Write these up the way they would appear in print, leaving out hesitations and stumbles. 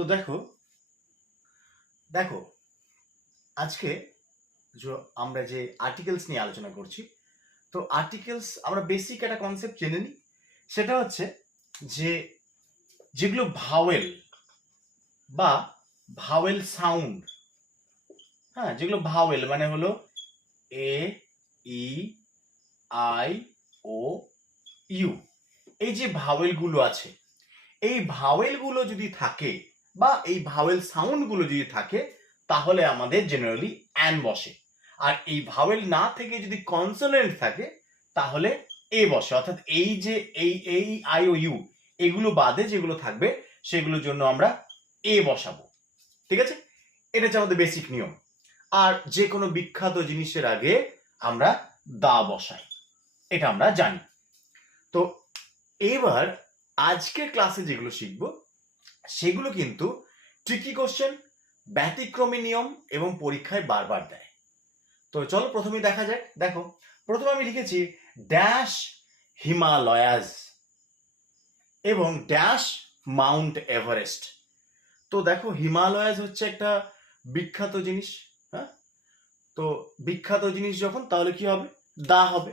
তো দেখো দেখো আজকে আমরা যে আর্টিকেলস নিয়ে আলোচনা করছি, তো আর্টিকেলস আমরা বেসিক একটা কনসেপ্ট জেনে নিই। সেটা হচ্ছে যে যেগুলো ভাওয়েল বা ভাওয়েল সাউন্ড, হ্যাঁ, যেগুলো ভাওয়েল মানে হলো এ, ই, আই, ও, ইউ, এই যে ভাওয়েল গুলো আছে, এই ভাওয়েল গুলো যদি থাকে বা এই ভাওয়েল সাউন্ড গুলো যদি থাকে, তাহলে আমাদের জেনারেলি অ্যান বসে। আর এই ভাওয়েল না থেকে যদি কনসোনেন্ট থাকে, তাহলে এ বসে। অর্থাৎ এই যে এই আই ও ইউ, এগুলো বাদে যেগুলো থাকবে সেগুলোর জন্য আমরা এ বসাবো। ঠিক আছে, এটা হচ্ছে আমাদের বেসিক নিয়ম। আর যে কোনো বিখ্যাত জিনিসের আগে আমরা দা বসাই, এটা আমরা জানি। তো এবার আজকের ক্লাসে যেগুলো শিখবো সেগুলো কিন্তু ট্রিকি কোশ্চেন, ব্যতিক্রমী নিয়ম এবং পরীক্ষায় বারবার দেয়। তো চলো প্রথমে দেখা যাক। দেখো, প্রথমে আমি লিখেছি ড্যাশ হিমালয়াস এবং ড্যাশ মাউন্ট এভারেস্ট। তো দেখো, হিমালয়াস হচ্ছে একটা বিখ্যাত জিনিস, হ্যাঁ। তো বিখ্যাত জিনিস যখন, তাহলে কি হবে? দা হবে,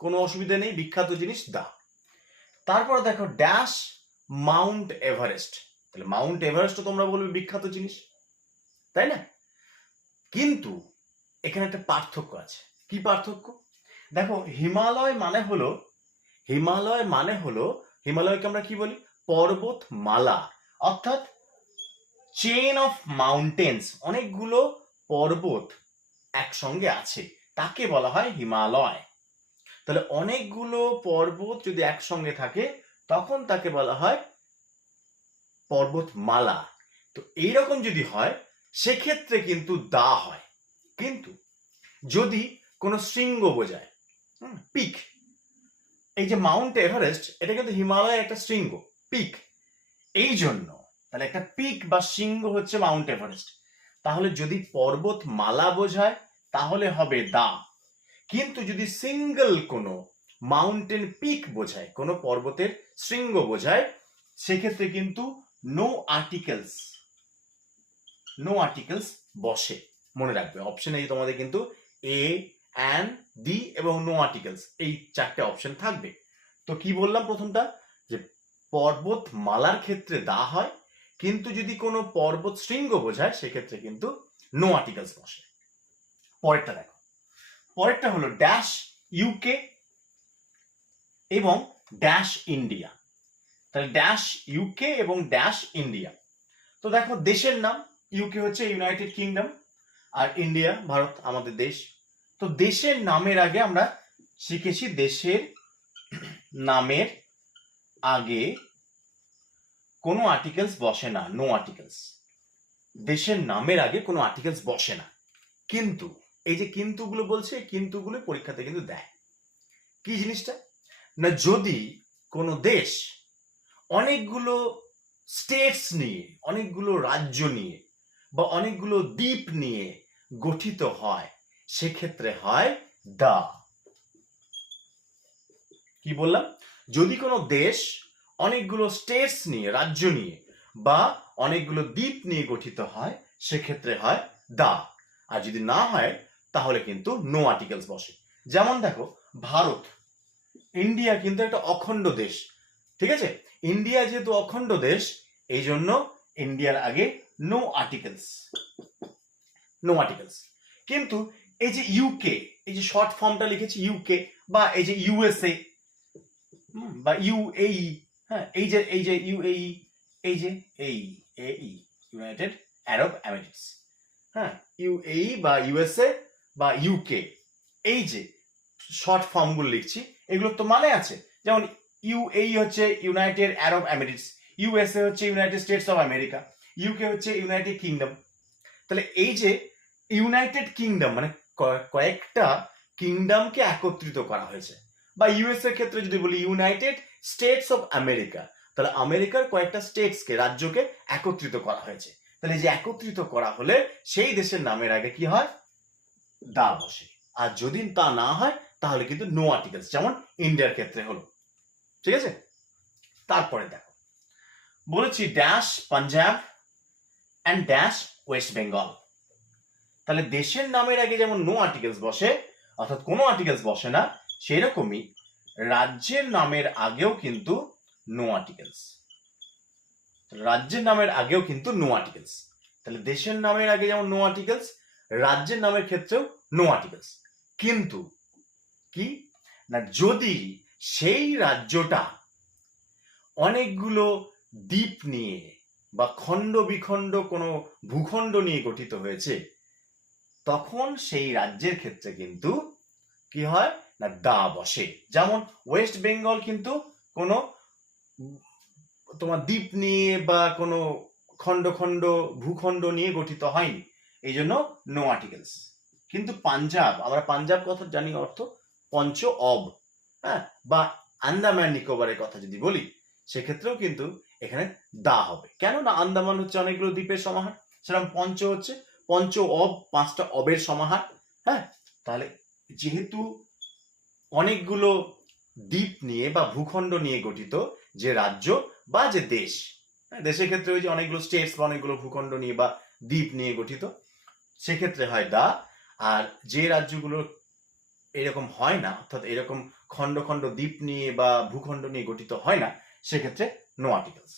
কোনো অসুবিধা নেই, বিখ্যাত জিনিস দা। তারপর দেখো ড্যাশ মাউন্ট এভারেস্ট, তাহলে মাউন্ট এভারেস্টও তোমরা বলবে বিখ্যাত জিনিস, তাই না? কিন্তু এখানে একটা পার্থক্য আছে। কি পার্থক্য? দেখো, হিমালয় মানে হলো হিমালয়কে আমরা কি বলি? পর্বতমালা, অর্থাৎ চেইন অফ মাউন্টেন্স, অনেকগুলো পর্বত একসঙ্গে আছে, তাকে বলা হয় হিমালয়। তাহলে অনেকগুলো পর্বত যদি একসঙ্গে থাকে, তখন তাকে বলা হয় পর্বতমালা। তো এইরকম যদি হয়, সেক্ষেত্রে কিন্তু দা হয়। কিন্তু যদি কোনো শৃঙ্গ বোঝায়, পিক, এই যে মাউন্ট এভারেস্ট, এটা কিন্তু হিমালয়ের একটা শৃঙ্গ, পিক, এই জন্য তাহলে একটা পিক বা শৃঙ্গ হচ্ছে মাউন্ট এভারেস্ট। তাহলে যদি পর্বতমালা বোঝায়, তাহলে হবে দা। কিন্তু যদি সিঙ্গেল কোনো মাউন্টেন পিক বোঝায়, কোনো পর্বতের শৃঙ্গ বোঝায়, সেক্ষেত্রে কিন্তু নো আর্টিকেলস বসে। মনে রাখবে, অপশন এই তোমাদের কিন্তু এ, অ্যান, দি এবং নো আর্টিকেলস, এই চারটে অপশন থাকবে। তো কি বললাম প্রথমটা, যে পর্বতমালার ক্ষেত্রে দা হয়, কিন্তু যদি কোনো পর্বত শৃঙ্গ বোঝায়, সেক্ষেত্রে কিন্তু নো আর্টিকেলস বসে। পরেরটা দেখো, পরেরটা হলো ড্যাশ ইউকে এবং ড্যাশ ইন্ডিয়া। তাহলে ড্যাশ ইউকে এবং ড্যাশ ইন্ডিয়া। তো দেখো, দেশের নাম, ইউকে হচ্ছে ইউনাইটেড কিংডম, আর ইন্ডিয়া ভারত, আমাদের দেশ। তো দেশের নামের আগে আমরা শিখেছি, দেশের নামের আগে কোনো আর্টিকেলস বসে না, নো আর্টিকেলস। দেশের নামের আগে কোনো আর্টিকেলস বসে না। কিন্তু এই যে কিন্তুগুলো বলছে, কিন্তুগুলো পরীক্ষাতে কিন্তু দেয়। কি জিনিসটা না, যদি কোনো দেশ অনেকগুলো স্টেটস নিয়ে, অনেকগুলো রাজ্য নিয়ে বা অনেকগুলো দ্বীপ নিয়ে গঠিত হয়, সেক্ষেত্রে হয় দা। কি বললাম? যদি কোনো দেশ অনেকগুলো স্টেটস নিয়ে, রাজ্য নিয়ে বা অনেকগুলো দ্বীপ নিয়ে গঠিত হয়, সেক্ষেত্রে হয় দা। আর যদি না হয়, তাহলে কিন্তু নো আর্টিকেলস বসে। যেমন দেখো, ভারত, ইন্ডিয়া কিন্তু একটা অখণ্ড দেশ, ঠিক আছে? ইন্ডিয়া যেহেতু অখণ্ড দেশ, এই জন্য ইন্ডিয়ার আগে নো আর্টিকেলস। কিন্তু এই যে ইউকে, এই যে শর্ট ফর্মটা লিখেছি ইউকে, বা এই যে ইউএসএ বা ইউএই, হ্যাঁ, এই যে ইউএই, এই যে ইউনাইটেড আরব এমিরেটস, হ্যাঁ, ইউএই বা ইউএসএ বা ইউকে, এই যে শর্ট ফর্মগুলো লিখছি, এগুলোর তো মানে আছে। যেমন ইউএই হচ্ছে ইউনাইটেড আরব এমিরেটস, ইউএসএ হচ্ছে United states of America, UK হচ্ছে ইউনাইটেড কিংডম। তাহলে এই যে ইউনাইটেড কিংডম মানে কয়েকটা কিংডমকে একত্রিত করা হয়েছে। বা ইউএস এর ক্ষেত্রে যদি বলি ইউনাইটেড স্টেটস অফ আমেরিকা, তাহলে আমেরিকার কয়েকটা স্টেটসকে, রাজ্যকে একত্রিত করা হয়েছে। তাহলে যে একত্রিত করা হলে সেই দেশের নামের আগে কি হয়? দা বসে। আর যদি তা না হয়, তাহলে কিন্তু নো আর্টিকেলস, যেমন ইন্ডিয়ার ক্ষেত্রে হলো। ঠিক আছে? তারপরে দেখো, বলেছি dash Punjab and dash West Bengal. তাহলে দেশের নামের আগে যেমন নো আর্টিকেলস বসে, অর্থাৎ কোনো আর্টিকেলস বসে না, সেরকমই রাজ্যের নামের আগেও কিন্তু নো আর্টিকেলস। রাজ্যের নামের আগেও কিন্তু নো আর্টিকেলস। তাহলে দেশের নামের আগে যেমন নো আর্টিকেলস, রাজ্যের নামের ক্ষেত্রেও নো আর্টিকেলস। কিন্তু কি না, যদি সেই রাজ্যটা অনেকগুলো দ্বীপ নিয়ে বা খণ্ড বিখণ্ড কোনো ভূখণ্ড নিয়ে গঠিত হয়েছে, তখন সেই রাজ্যের ক্ষেত্রে কিন্তু কি হয় না দা বসে। যেমন ওয়েস্ট বেঙ্গল কিন্তু কোনো তোমার দ্বীপ নিয়ে বা কোনো খণ্ড খণ্ড ভূখণ্ড নিয়ে গঠিত হয়নি, এই জন্য নো আর্টিকেলস। কিন্তু পাঞ্জাব, আমরা পাঞ্জাব কথা জানি অর্থ পঞ্চ অব, হ্যাঁ, বা আন্দামান নিকোবরের কথা যদি বলি, সেক্ষেত্রেও কিন্তু এখানে দা হবে। কেন না, আন্দামান হচ্ছে অনেকগুলো দ্বীপের সমাহার, সেরকম পঞ্চ হচ্ছে পঞ্চ অব, পাঁচটা অবের সমাহার। হ্যাঁ, তাহলে যেহেতু অনেকগুলো দ্বীপ নিয়ে বা ভূখণ্ড নিয়ে গঠিত যে রাজ্য বা যে দেশ, দেশের ক্ষেত্রে ওই যে অনেকগুলো স্টেটস বা অনেকগুলো ভূখণ্ড নিয়ে বা দ্বীপ নিয়ে গঠিত, সেক্ষেত্রে হয় দা। আর যে রাজ্যগুলো এরকম হয় না, অর্থাৎ এরকম খণ্ড খণ্ড দ্বীপ নিয়ে বা ভূখণ্ড নিয়ে গঠিত হয় না, সেক্ষেত্রে নো আর্টিকেলস।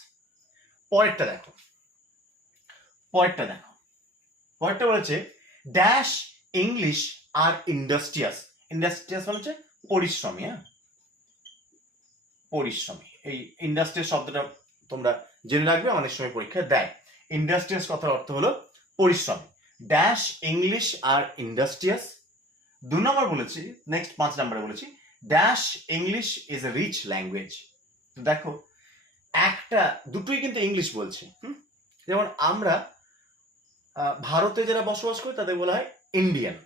পরেরটা দেখো, পরেরটা বলেছে ড্যাশ ইংলিশ আর ইন্ডাস্ট্রিয়াস। ইন্ডাস্ট্রিয়াস মানে হচ্ছে পরিশ্রমী। হ্যাঁ, পরিশ্রমী। এই ইন্ডাস্ট্রিয়াস শব্দটা তোমরা জেনে রাখবে, অনেক সময় পরীক্ষায় দেয়। ইন্ডাস্ট্রিয়াস কথার অর্থ হলো পরিশ্রমী। ড্যাশ ইংলিশ আর ইন্ডাস্ট্রিয়াস। 2 নম্বর বলেছি, নেক্সট 5 নম্বরে বলেছি dash English is a rich language. তো দেখো, একটা দুটোই কিন্তু ইংলিশ বলছে। যেমন আমরা ভারতে যারা বসবাস করে তাদের বলা হয় ইন্ডিয়ান,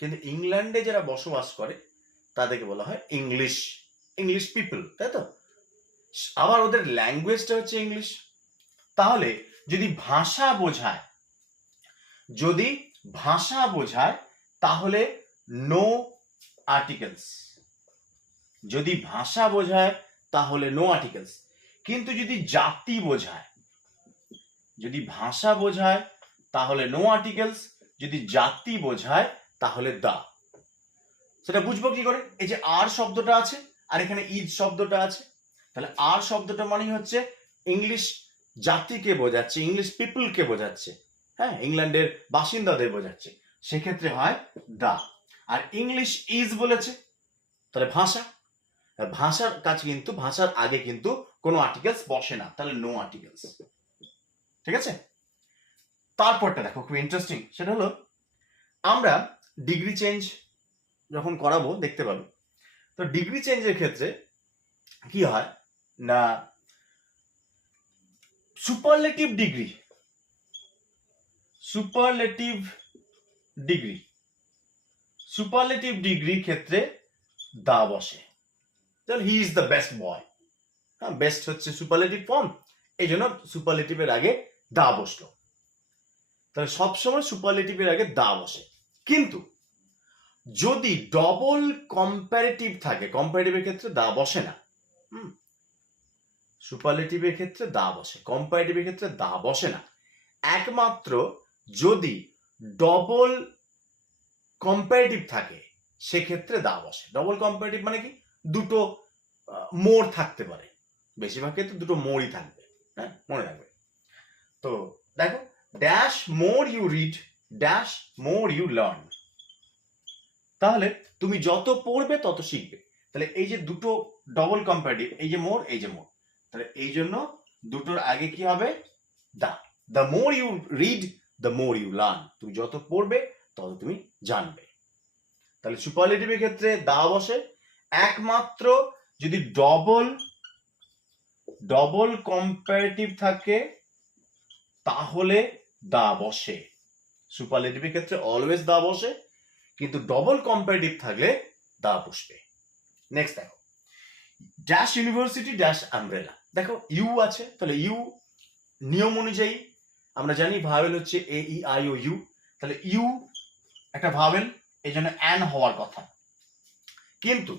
কিন্তু ইংল্যান্ডে যারা বসবাস করে তাদেরকে বলা হয় ইংলিশ, ইংলিশ পিপল, তাই তো? আবার ওদের ল্যাঙ্গুয়েজটা হচ্ছে ইংলিশ। তাহলে যদি ভাষা বোঝায় তাহলে নো আর্টিকেলস। যদি ভাষা বোঝায় তাহলে নো আর্টিকেলস। কিন্তু যদি জাতি বোঝায়, যদি ভাষা বোঝায় তাহলে নো আর্টিকেলস, যদি জাতি বোঝায় তাহলে দা। সেটা বুঝবো কি করে? এই যে আর শব্দটা আছে আর এখানে ইজ শব্দটা আছে, তাহলে আর শব্দটা মানে হচ্ছে ইংলিশ জাতিকে বোঝাচ্ছে, ইংলিশ পিপলকে বোঝাচ্ছে, হ্যাঁ, ইংল্যান্ডের বাসিন্দাদের বোঝাচ্ছে, সেক্ষেত্রে হয় দা। আর ইংলিশ ইজ বলেছে, তাহলে ভাষা, ভাষার কাছে কিন্তু ভাষার আগে কিন্তু কোনো আর্টিকেলস বসে না, তাহলে নো আর্টিকেলস। ঠিক আছে? তারপরটা দেখো, খুব ইন্টারেস্টিং। সেটা হলো আমরা ডিগ্রি চেঞ্জ যখন করাবো দেখতে পাবো, তো ডিগ্রি চেঞ্জের ক্ষেত্রে কি হয় না, সুপারলেটিভ ডিগ্রি ক্ষেত্রে দা বসে। তাহলে he is the best boy, হ্যাঁ, বেস্ট হচ্ছে সুপারলেটিভ ফর্ম, এই জন্য সুপারলেটিভের আগে দা বসলো। তাহলে সবসময় সুপারলেটিভের আগে দা বসে। কিন্তু যদি ডবল কম্পারেটিভ থাকে, কম্পারেটিভের ক্ষেত্রে দা বসে না। সুপারলেটিভের ক্ষেত্রে দা বসে, কম্পারেটিভের ক্ষেত্রে দা বসে না। একমাত্র যদি ডবল কম্পারেটিভ থাকে সেক্ষেত্রে দা বসে। ডবল কম্পারেটিভ মানে কি, দুটো মোর থাকতে পারে, বেশিরভাগ ক্ষেত্রে দুটো মোরই থাকবে, হ্যাঁ, মনে রাখবে। তো দেখো, dash more you read, dash more you learn. তাহলে তুমি যত পড়বে তত শিখবে। তাহলে এই যে দুটো ডবল কম্পারেটিভ, এই যে মোর, এই যে মোর, তাহলে এই জন্য দুটোর আগে কি হবে, দা। The more you read the more you learn. তুমি যত পড়বে তত তুমি জানবে। তাহলে সুপারলেটিভের ক্ষেত্রে দা বসে, একমাত্র যদি ডবল কম্পারেটিভ থাকে তাহলে দা বসে। সুপারলেটিভের ক্ষেত্রে অলওয়েজ দা বসে, কিন্তু ডবল কম্পারেটিভ থাকলে দা বসবে। নেক্সট দেখো, ড্যাশ ইউনিভার্সিটি ড্যাশ আমব্রেলা। দেখো ইউ আছে, তাহলে ইউ নিয়ম অনুযায়ী আমরা জানি ভাওয়েল হচ্ছে এ ই আই ও ইউ, তাহলে ইউ একটা ভাওয়েল, এই জন্য অ্যান হওয়ার কথা। কিন্তু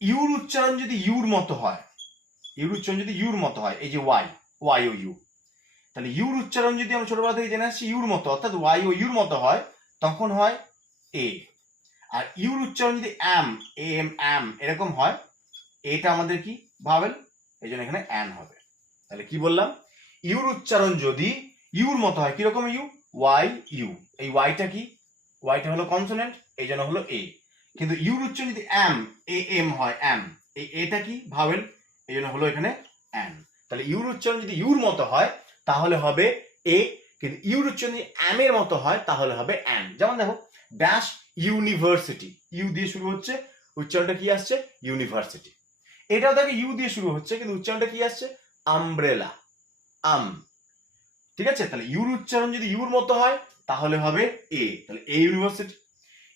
ইউর উচ্চারণ যদি ইউর মতো হয়, এই যে ওয়াই, ওয়াই ও ইউ। তাহলে ইউর উচ্চারণ যদি আমরা ছোটবেলা থেকে জেনে আসছি ইউর মতো, অর্থাৎ ওয়াই ও ইউর মতো হয়, তখন হয় এ। আর ইউর উচ্চারণ যদি এম এম এম এরকম হয়, এটা আমাদের কি ভাবেল, এই জন্য এখানে অ্যান হবে। তাহলে কি বললাম, ইউর উচ্চারণ যদি ইউর মতো হয়, কিরকম ইউ, ওয়াই ইউ, এই ওয়াইটা কি, ওয়াইটা হলো কনসোনেন্ট, এই জন্য হলো এ। কিন্তু ইউর উচ্চারণ যদি এম এ এম হয়, এম, এই এটা কি ভাবেল, এই জন্য হলো এখানে অ্যান। তাহলে ইউর উচ্চারণ যদি ইউর মতো হয় তাহলে হবে এ, কিন্তু ইউর উচ্চারণ যদি এম এর মতো হয় তাহলে হবে অ্যান। যেমন দেখো ড্যাশ ইউনিভার্সিটি, ইউ দিয়ে শুরু হচ্ছে, উচ্চারণটা কি আসছে, ইউনিভার্সিটি। এটাও দেখো ইউ দিয়ে শুরু হচ্ছে, কিন্তু উচ্চারণটা কি আসছে, আমব্রেলা, আম। ঠিক আছে, তাহলে ইউর উচ্চারণ যদি ইউর মতো হয় তাহলে হবে এ, তাহলে এ ইউনিভার্সিটি।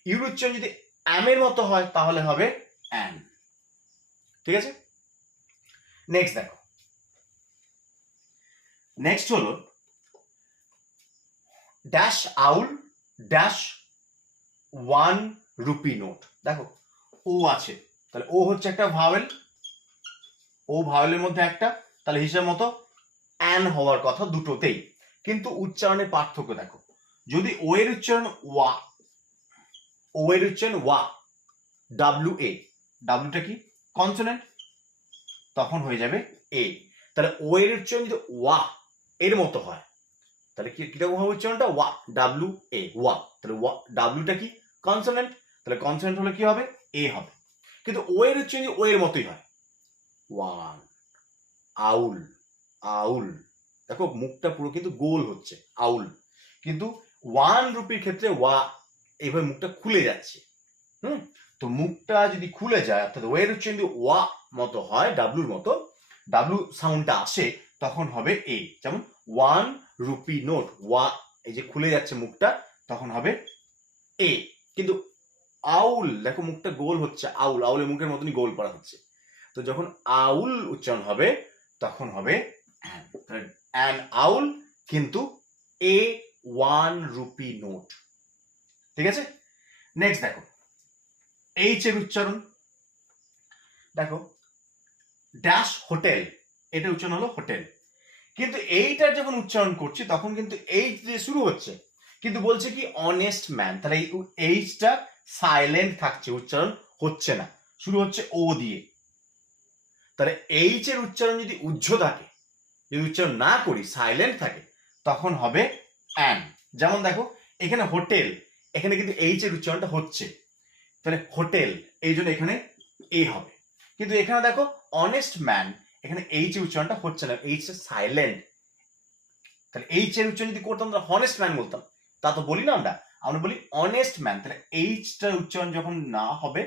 ইউর উচ্চারণ যদি এম এর মতো হয় তাহলে হবে অ্যান। ঠিক আছে, নেক্সট দেখো, নেক্সট হলো ড্যাশ আউল ড্যাশ 1 রুপি নোট। দেখো ও আছে, তাহলে ও হচ্ছে একটা ভাওয়েল, ও ভাওয়েলের মধ্যে একটা, তাহলে হিসাব মতো অ্যান হওয়ার কথা দুটোতেই, কিন্তু উচ্চারণের পার্থক্য দেখো, যদি ও এর উচ্চারণ ওয়া, ও এর উচ্চারণ ওয়া, ডাব্লিউ এ, ডাব্লিউটা কি কনসোনেন্ট, তখন হয়ে যাবে এ। তাহলে ও এর উচ্চারণ যদি ওয়া এর মতো হয় তাহলে কি কিরকম হবে উচ্চারণটা, ওয়া, ডাব্লিউ এ, ওয়া। তাহলে ওয়া, ডাব্লিউটা কি কনসোনেন্ট, তাহলে কনসোনেন্ট হলে কি হবে, এ হবে। কিন্তু ও এর উচ্চারণ যদি ও এর মতোই হয়, ওয়ান, আউল, আউল, দেখো মুখটা পুরো কিন্তু গোল হচ্ছে, আউল। কিন্তু 1 রুপির ক্ষেত্রে ওয়া এইভাবে মুখটা খুলে যাচ্ছে। তো মুখটা যদি খুলে যায়, অর্থাৎ ওয়ের উচ্চারণ যদি ওয়া মতো হয়, ডাব্লুর মতো, ডাব্লু সাউন্ডটা আসে, তখন হবে এ। যেমন 1 রুপি নোট, ওয়া, এই যে খুলে যাচ্ছে মুখটা, তখন হবে এ। কিন্তু আউল, দেখো মুখটা গোল হচ্ছে, আউল, আউলের মুখের মতনই গোল করা হচ্ছে, তো যখন আউল উচ্চারণ হবে তখন হবে অ্যান। অ্যান আউল, কিন্তু এ 1 রুপি নোট। ঠিক আছে, নেক্সট দেখো এইচ এর উচ্চারণ, দেখো ড্যাশ হোটেল, এটা উচ্চারণ হলো হোটেল, কিন্তু এইটার যখন উচ্চারণ করছি তখন কিন্তু এইচ দিয়ে শুরু হচ্ছে, কিন্তু বলছে কি অনেস্ট ম্যান, তাহলে এই এইচটা সাইলেন্ট থাকছে, উচ্চারণ হচ্ছে না, শুরু হচ্ছে ও দিয়ে। তাহলে এইচ এর উচ্চারণ যদি উজ্জ্ব থাকে, যদি উচ্চারণ না করি, সাইলেন্ট থাকে, তখন হবে অ্যান। যেমন দেখো এখানে হোটেল, এখানে কিন্তু এইচ এর উচ্চারণটা হচ্ছে, তাহলে হোটেল, এই জন্য এখানে এ হবে। কিন্তু এখানে দেখো অনেস্ট ম্যান, এখানে এইচ এর উচ্চারণটা হচ্ছে না, এইচ এর সাইলেন্ট, তাহলে এইচ এর উচ্চারণ যদি করতাম আমরা হনেস্ট ম্যান বলতাম, তা তো বলি না, আমরা বলি অনেস্ট ম্যান। তাহলে এইচটার উচ্চারণ যখন না হবে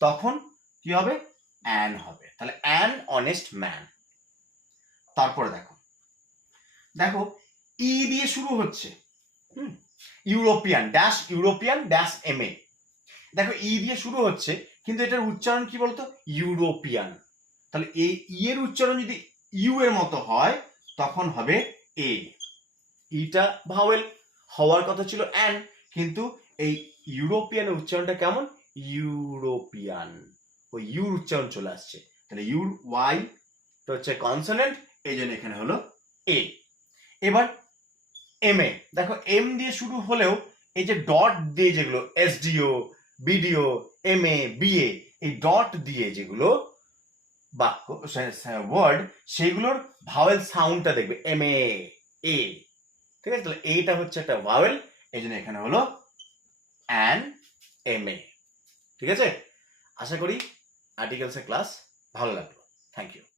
তখন কি হবে, অ্যান হবে। তাহলে অ্যান অনেস্ট ম্যান। তারপরে দেখো, দেখো ই দিয়ে শুরু হচ্ছে, European dash European dash M A, দেখো ই দিয়ে শুরু হচ্ছে, কিন্তু এটার উচ্চারণ কি বলতো, ইউরোপিয়ান। তাহলে এই ই এর উচ্চারণ যদি ইউ এর মতো হয় তখন হবে এ। ইটা ভাওয়েল হওয়ার কথা ছিল অ্যান, কিন্তু এই ইউরোপিয়ানের উচ্চারণটা কেমন, ইউরোপিয়ান, ওই ইউর উচ্চারণ চলে আসছে, তাহলে ইউর ওয়াই হচ্ছে কনসোনেন্ট, এই জন্য এখানে হলো এ। এবার এম এ, দেখো এম দিয়ে শুরু হলেও এই যে ডট দিয়ে যেগুলো SDO, BDO, M A, BA, এই ডট দিয়ে যেগুলো বাক্য ওয়ার্ড, সেগুলোর ভাওয়েল সাউন্ডটা দেখবে এম এ। ঠিক আছে, তাহলে এইটা হচ্ছে একটা ভাওয়েল, এই জন্য এখানে হলো অ্যান এম এ। ঠিক আছে, আশা করি আর্টিকেলস এর ক্লাস ভালো লাগলো। Thank you.